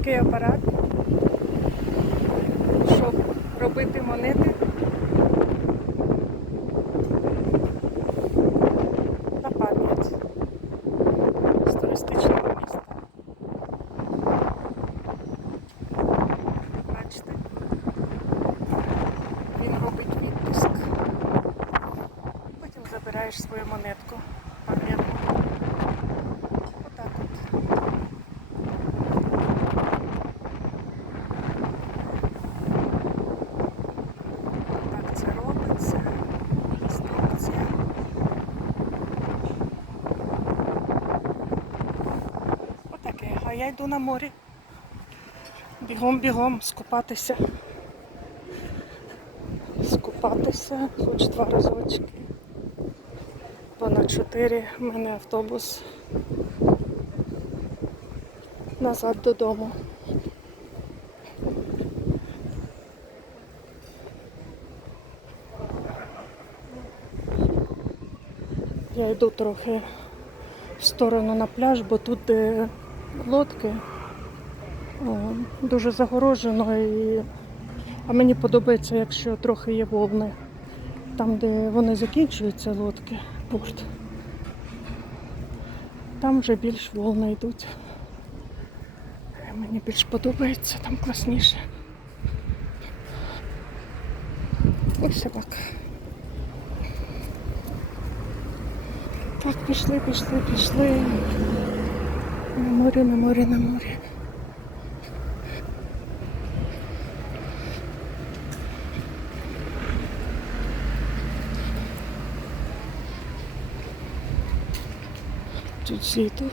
такий апарат, щоб робити монети. На пам'ять з туристичного міста. Бачите? Він робить відтиск. Потім забираєш свою монетку. Пам'ятку. А я йду на море. Бігом, бігом, скупатися. Скупатися, хоч два разочки. Бо на чотири в мене автобус назад додому. Я йду трохи в сторону на пляж, бо тут лодки дуже загорожено і а мені подобається, якщо трохи є волни. Там, де вони закінчуються лодки, порт. Там вже більш волни йдуть. Е, Мені більш подобається, там класніше. Ось собак. Так, пішли, пішли, пішли. На море, на море, на море. Тут світу.